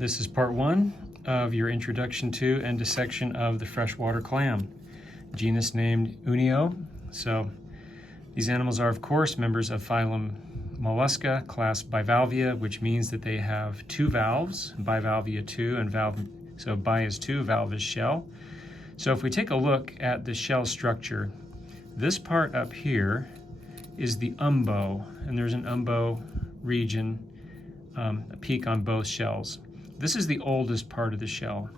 This is part one of your introduction to and dissection of the freshwater clam, genus named Unio. So these animals are, of course, members of Phylum Mollusca, class Bivalvia, which means that they have two valves, Bivalvia 2 and valve, so bi is 2, valve is shell. So if we take a look at the shell structure, this part up here is the umbo, and there's an umbo region, a peak on both shells. This is the oldest part of the shell,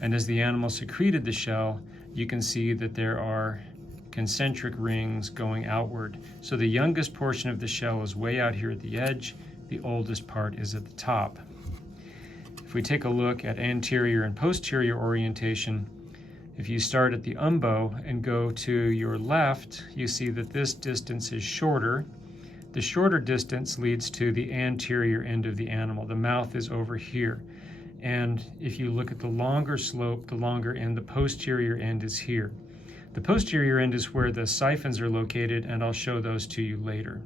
and as the animal secreted the shell, you can see that there are concentric rings going outward. So the youngest portion of the shell is way out here at the edge, the oldest part is at the top. If we take a look at anterior and posterior orientation, if you start at the umbo and go to your left, you see that this distance is shorter. The shorter distance leads to the anterior end of the animal. The mouth is over here. And if you look at the longer slope, the longer end, the posterior end is here. The posterior end is where the siphons are located, and I'll show those to you later.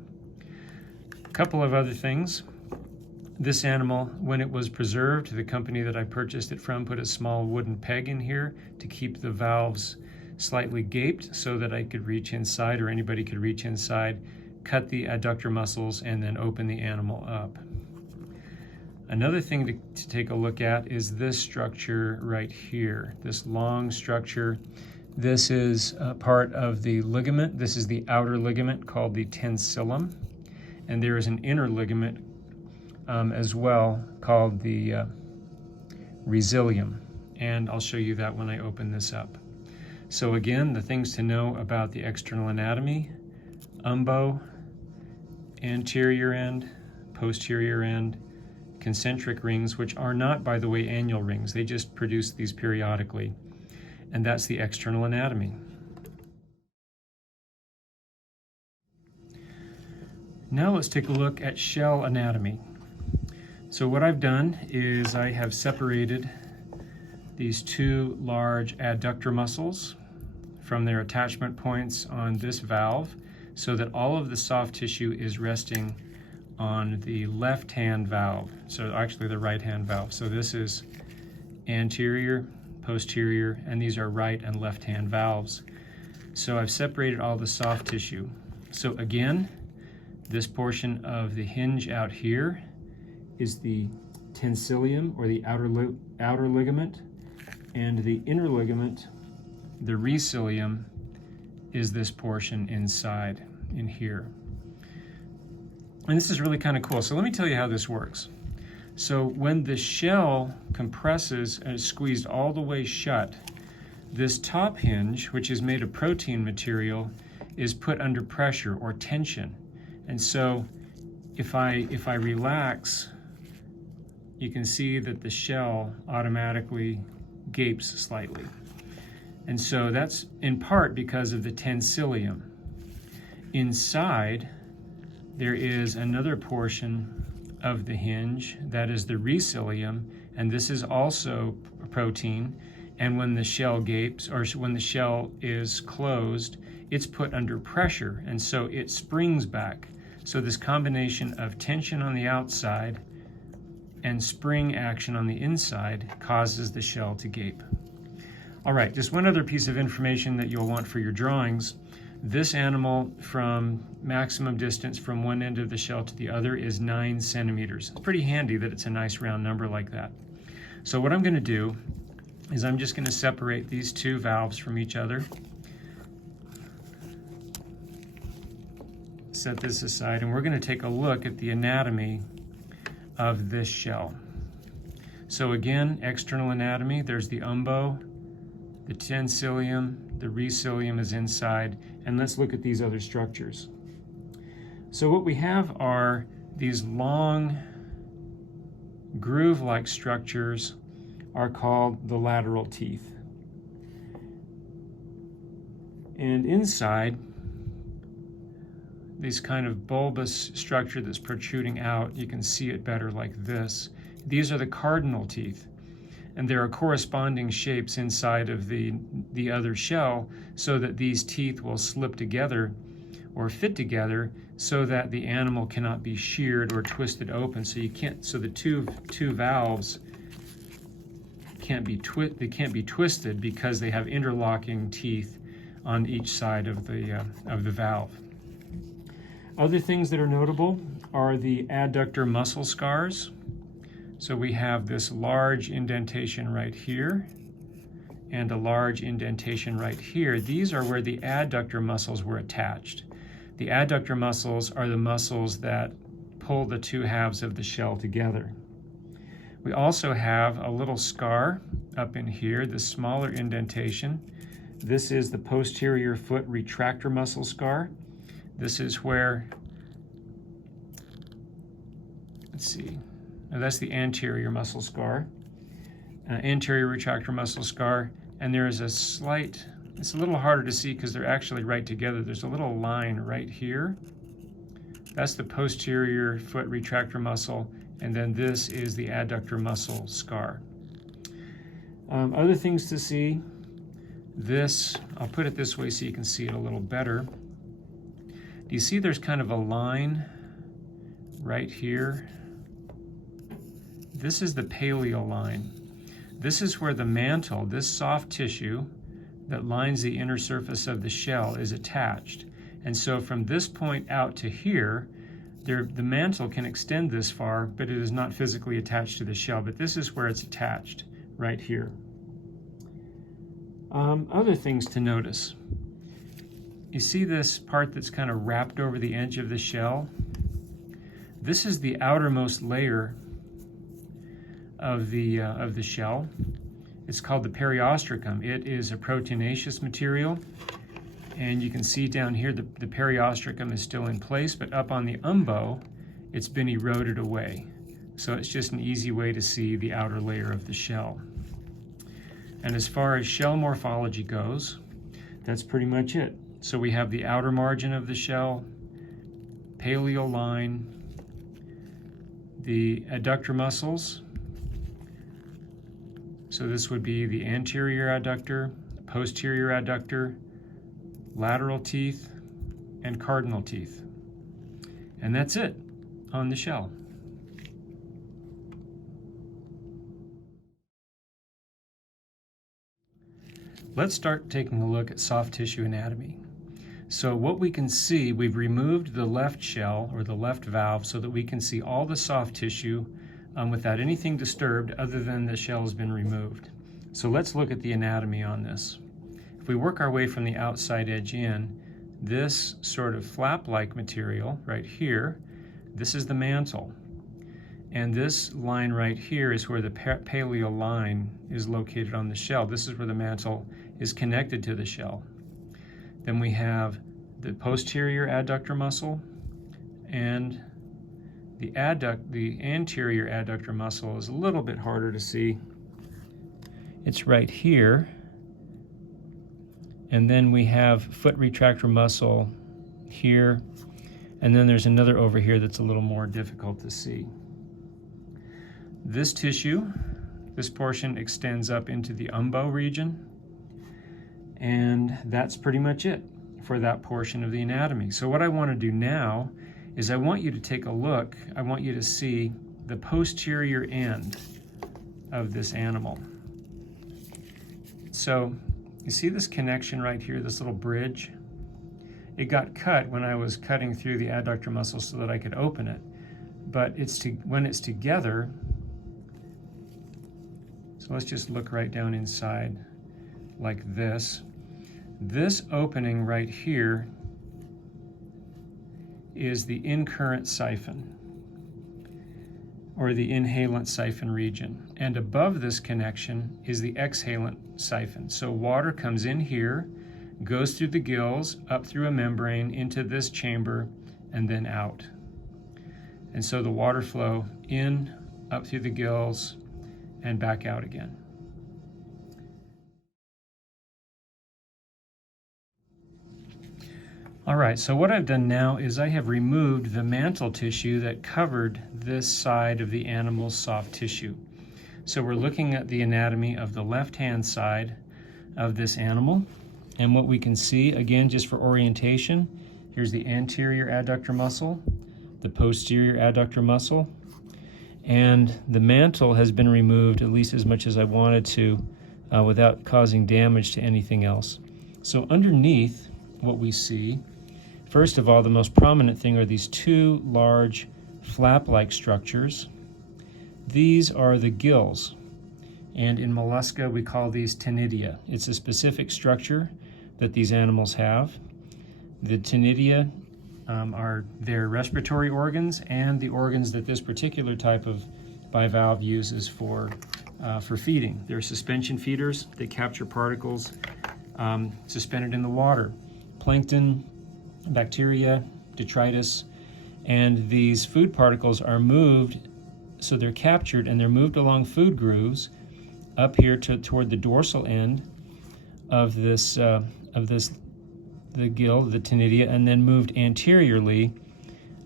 A couple of other things. This animal, when it was preserved, the company that I purchased it from put a small wooden peg in here to keep the valves slightly gaped so that I could reach inside, or anybody could reach inside, cut the adductor muscles, and then open the animal up. Another thing to take a look at is this structure right here, this long structure. This is part of the ligament. This is the outer ligament called the tensillum, and there is an inner ligament as well called the resilium, and I'll show you that when I open this up. So again, the things to know about the external anatomy: umbo, anterior end, posterior end, concentric rings, which are not, by the way, annual rings. They just produce these periodically. And that's the external anatomy. Now let's take a look at shell anatomy. So what I've done is I have separated these two large adductor muscles from their attachment points on this valve so that all of the soft tissue is resting on the left-hand valve, so actually the right-hand valve. So this is anterior, posterior, and these are right and left-hand valves. So I've separated all the soft tissue. So again, this portion of the hinge out here is the tensilium, or the outer ligament, and the inner ligament, the resilium, is this portion inside in here. And this is really kind of cool. So let me tell you how this works. So when the shell compresses and is squeezed all the way shut, this top hinge, which is made of protein material, is put under pressure or tension. And so if I relax, you can see that the shell automatically gapes slightly. And so that's in part because of the tensilium. Inside, there is another portion of the hinge that is the resilium, and this is also a protein. And when the shell gapes, or when the shell is closed, it's put under pressure, and so it springs back. So this combination of tension on the outside and spring action on the inside causes the shell to gape. All right, just one other piece of information that you'll want for your drawings. This animal, from maximum distance from one end of the shell to the other, is 9 centimeters. It's pretty handy that it's a nice round number like that. So what I'm going to do is I'm just going to separate these two valves from each other. Set this aside, and we're going to take a look at the anatomy of this shell. So again, external anatomy, there's the umbo, the tensilium, the resilium is inside, and let's look at these other structures. So what we have are these long groove-like structures are called the lateral teeth. And inside, this kind of bulbous structure that's protruding out, you can see it better like this. These are the cardinal teeth. And there are corresponding shapes inside of the other shell so that these teeth will slip together or fit together so that the animal cannot be sheared or twisted open. So you can't, so the two valves can't be twisted because they have interlocking teeth on each side of the valve. Other things that are notable are the adductor muscle scars. So we have this large indentation right here and a large indentation right here. These are where the adductor muscles were attached. The adductor muscles are the muscles that pull the two halves of the shell together. We also have a little scar up in here, the smaller indentation. This is the posterior foot retractor muscle scar. This is where, let's see, now that's the anterior muscle scar, anterior retractor muscle scar, and there is a slight, it's a little harder to see because they're actually right together. There's a little line right here. That's the posterior foot retractor muscle, and then this is the adductor muscle scar. Other things to see, this, I'll put it this way so you can see it a little better. Do you see there's kind of a line right here? This is the paleo line. This is where the mantle, this soft tissue that lines the inner surface of the shell, is attached. And so from this point out to here, the mantle can extend this far, but it is not physically attached to the shell. But this is where it's attached, right here. Other things to notice. You see this part that's kind of wrapped over the edge of the shell? This is the outermost layer of the shell. It's called the periostracum. It is a proteinaceous material, and you can see down here the periostracum is still in place, but up on the umbo, it's been eroded away. So it's just an easy way to see the outer layer of the shell. And as far as shell morphology goes, that's pretty much it. So we have the outer margin of the shell, paleo line, the adductor muscles. So this would be the anterior adductor, posterior adductor, lateral teeth, and cardinal teeth. And that's it on the shell. Let's start taking a look at soft tissue anatomy. So what we can see, we've removed the left shell or the left valve so that we can see all the soft tissue without anything disturbed other than the shell has been removed. So let's look at the anatomy on this. If we work our way from the outside edge in, this sort of flap-like material right here, this is the mantle. And this line right here is where the paleo line is located on the shell. This is where the mantle is connected to the shell. Then we have the posterior adductor muscle, and the anterior adductor muscle is a little bit harder to see. It's right here. And then we have foot retractor muscle here, and then there's another over here that's a little more difficult to see. This tissue, this portion extends up into the umbo region, and that's pretty much it for that portion of the anatomy. So what I want to do now is I want you to take a look, I want you to see the posterior end of this animal. So you see this connection right here, this little bridge? It got cut when I was cutting through the adductor muscle so that I could open it. But when it's together, so let's just look right down inside like this. This opening right here is the incurrent siphon, or the inhalant siphon region. And above this connection is the exhalant siphon. So water comes in here, goes through the gills, up through a membrane, into this chamber, and then out. And so the water flow in, up through the gills, and back out again. All right, so what I've done now is I have removed the mantle tissue that covered this side of the animal's soft tissue. So we're looking at the anatomy of the left-hand side of this animal. And what we can see, again, just for orientation, here's the anterior adductor muscle, the posterior adductor muscle, and the mantle has been removed at least as much as I wanted to without causing damage to anything else. So underneath what we see, first of all, the most prominent thing are these two large flap-like structures. These are the gills, and in mollusca we call these ctenidia. It's a specific structure that these animals have. The ctenidia are their respiratory organs and the organs that this particular type of bivalve uses for feeding. They're suspension feeders. They capture particles suspended in the water, plankton, bacteria, detritus, and these food particles are moved, so they're captured and they're moved along food grooves up here toward the dorsal end of the gill, the ctenidia, and then moved anteriorly,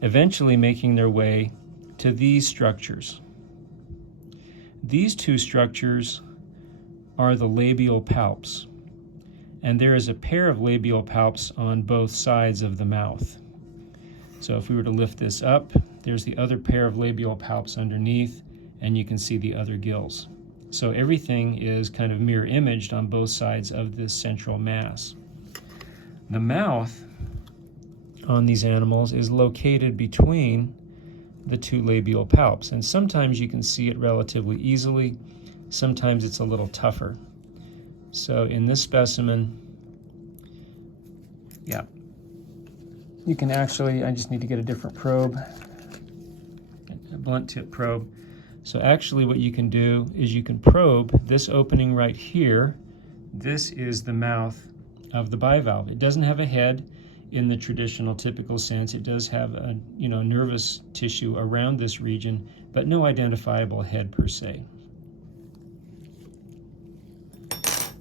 eventually making their way to these structures. These two structures are the labial palps, and there is a pair of labial palps on both sides of the mouth. So if we were to lift this up, there's the other pair of labial palps underneath, and you can see the other gills. So everything is kind of mirror imaged on both sides of this central mass. The mouth on these animals is located between the two labial palps, and sometimes you can see it relatively easily, sometimes it's a little tougher. So in this specimen, yeah, you can actually, I just need to get a different probe, a blunt tip probe. So actually what you can do is you can probe this opening right here. This is the mouth of the bivalve. It doesn't have a head in the traditional typical sense. It does have a nervous tissue around this region, but no identifiable head per se.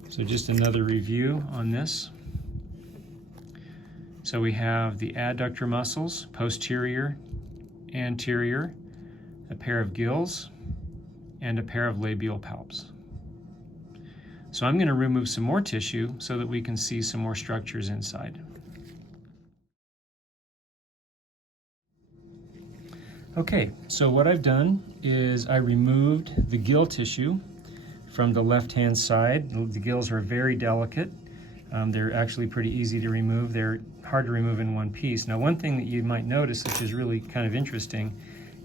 So just another review on this. So we have the adductor muscles, posterior, anterior, a pair of gills, and a pair of labial palps. So I'm going to remove some more tissue so that we can see some more structures inside. Okay, so what I've done is I removed the gill tissue from the left-hand side. The gills are very delicate. They're actually pretty easy to remove. They're hard to remove in one piece. Now, one thing that you might notice, which is really kind of interesting,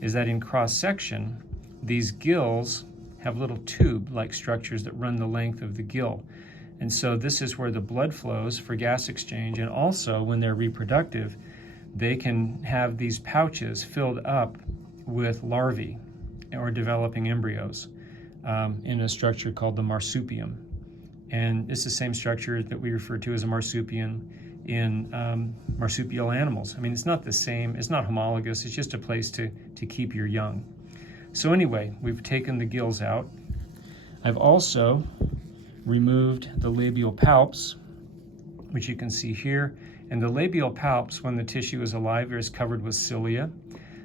is that in cross-section, these gills have little tube-like structures that run the length of the gill. And so this is where the blood flows for gas exchange, and also when they're reproductive, they can have these pouches filled up with larvae or developing embryos in a structure called the marsupium. And it's the same structure that we refer to as a marsupium in marsupial animals. I mean, it's not the same, it's not homologous, it's just a place to keep your young. So anyway, we've taken the gills out. I've also removed the labial palps, which you can see here. And the labial palps, when the tissue is alive, is covered with cilia.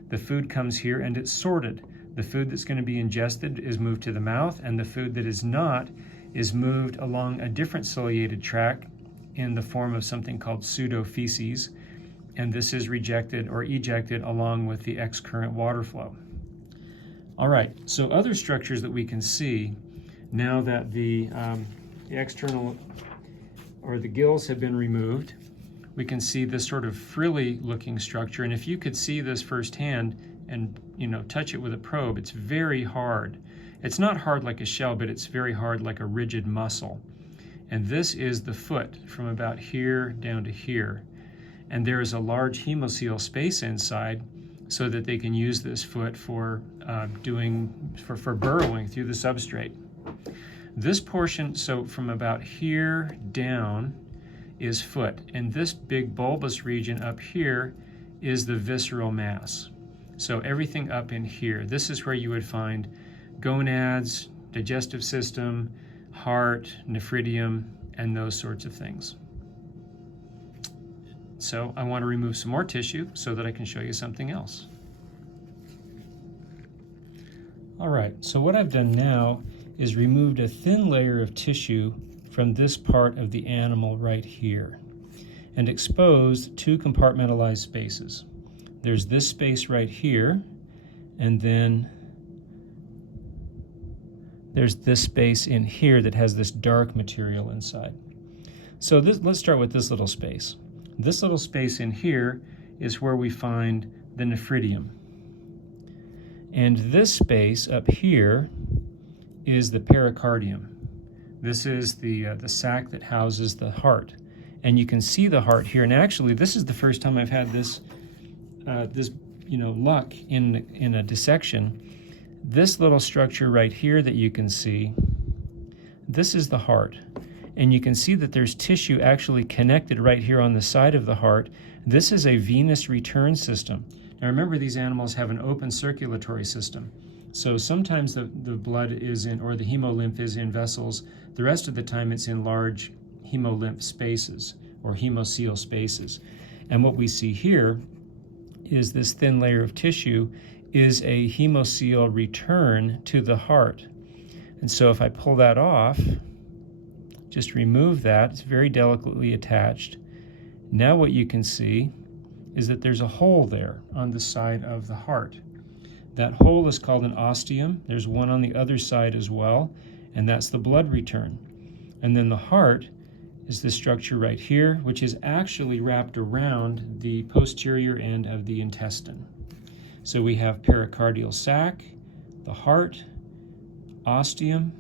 The food comes here and it's sorted. The food that's going to be ingested is moved to the mouth, and the food that is not is moved along a different ciliated tract in the form of something called pseudofeces, and this is rejected or ejected along with the excurrent water flow. All right, so other structures that we can see now that the external or the gills have been removed, we can see this sort of frilly looking structure. And if you could see this firsthand and touch it with a probe, it's very hard. It's not hard like a shell, but it's very hard like a rigid mussel. And this is the foot from about here down to here. And there is a large hemocoel space inside so that they can use this foot for burrowing through the substrate. This portion, so from about here down, is foot, and this big bulbous region up here is the visceral mass. So everything up in here, this is where you would find gonads, digestive system, heart, nephridium, and those sorts of things. So I want to remove some more tissue so that I can show you something else. All right, so what I've done now is removed a thin layer of tissue from this part of the animal right here and exposed two compartmentalized spaces. There's this space right here, and then there's this space in here that has this dark material inside. So let's start with this little space. This little space in here is where we find the nephridium. And this space up here is the pericardium. This is the sac that houses the heart. And you can see the heart here. And actually, this is the first time I've had this luck in a dissection. This little structure right here that you can see, this is the heart. And you can see that there's tissue actually connected right here on the side of the heart. This is a venous return system. Now remember, these animals have an open circulatory system. So sometimes the blood is in, or the hemolymph is in vessels. The rest of the time it's in large hemolymph spaces or hemocoel spaces. And what we see here is this thin layer of tissue is a hemocoel return to the heart. And so if I pull that off, just remove that, it's very delicately attached. Now what you can see is that there's a hole there on the side of the heart. That hole is called an ostium. There's one on the other side as well, and that's the blood return. And then the heart is this structure right here, which is actually wrapped around the posterior end of the intestine. So we have pericardial sac, the heart, ostium,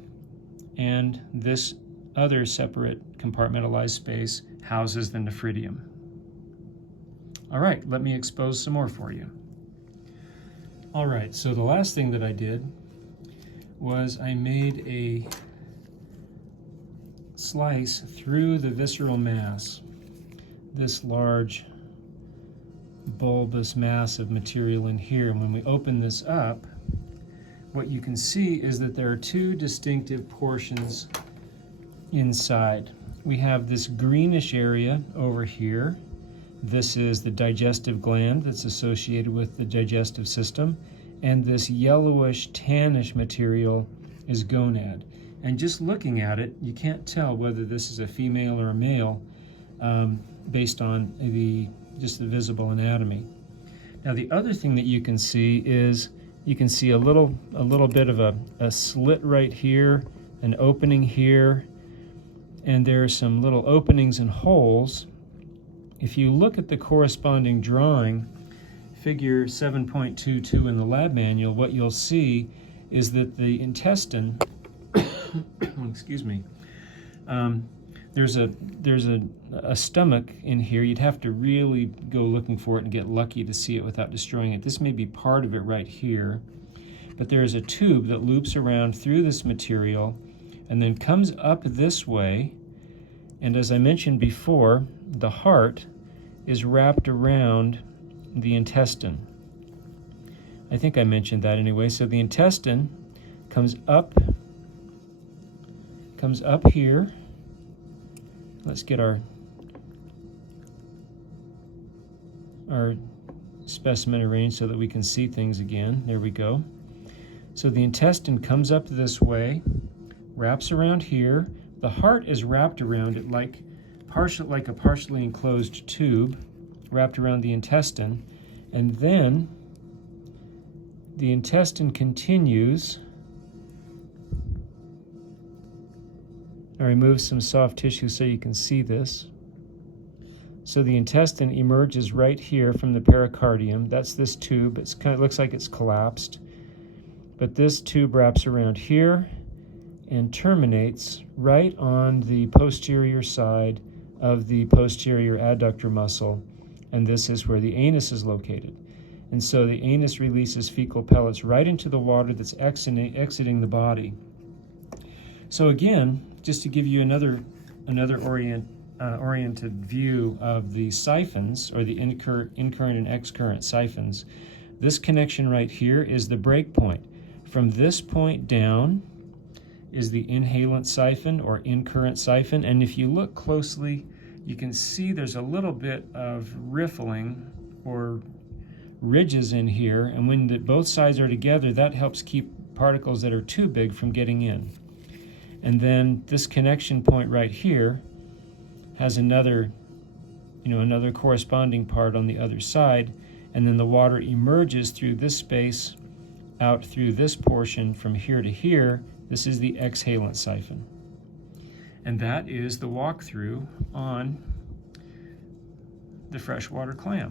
and this other separate compartmentalized space houses the nephridium. All right, let me expose some more for you. All right, so the last thing that I did was I made a slice through the visceral mass, this large bulbous mass of material in here. And when we open this up, what you can see is that there are two distinctive portions inside. We have this greenish area over here. This is the digestive gland that's associated with the digestive system, and this yellowish tannish material is gonad. And just looking at it, you can't tell whether this is a female or a male based on just the visible anatomy. Now the other thing that you can see is you can see a little bit of a slit right here, an opening here, and there are some little openings and holes. If you look at the corresponding drawing, figure 7.22 in the lab manual, what you'll see is that the intestine, excuse me, there's a stomach in here. You'd have to really go looking for it and get lucky to see it without destroying it. This may be part of it right here, but there is a tube that loops around through this material and then comes up this way. And as I mentioned before, the heart is wrapped around the intestine. I think I mentioned that anyway. So the intestine comes up here. Let's get our specimen arranged so that we can see things again. There we go. So the intestine comes up this way, wraps around here. The heart is wrapped around it like a partially enclosed tube wrapped around the intestine, and then the intestine continues. I remove some soft tissue so you can see this. So the intestine emerges right here from the pericardium. That's this tube. It looks like it's collapsed. But this tube wraps around here and terminates right on the posterior side of the posterior adductor muscle. And this is where the anus is located. And so the anus releases fecal pellets right into the water that's exiting the body. So again, just to give you another oriented view of the siphons, or the incurrent and excurrent siphons, this connection right here is the break point. From this point down is the inhalant siphon or incurrent siphon, and if you look closely, you can see there's a little bit of riffling or ridges in here, and when both sides are together, that helps keep particles that are too big from getting in. And then this connection point right here has another corresponding part on the other side, and then the water emerges through this space out through this portion from here to here. This is the exhalant siphon. And that is the walkthrough on the freshwater clam.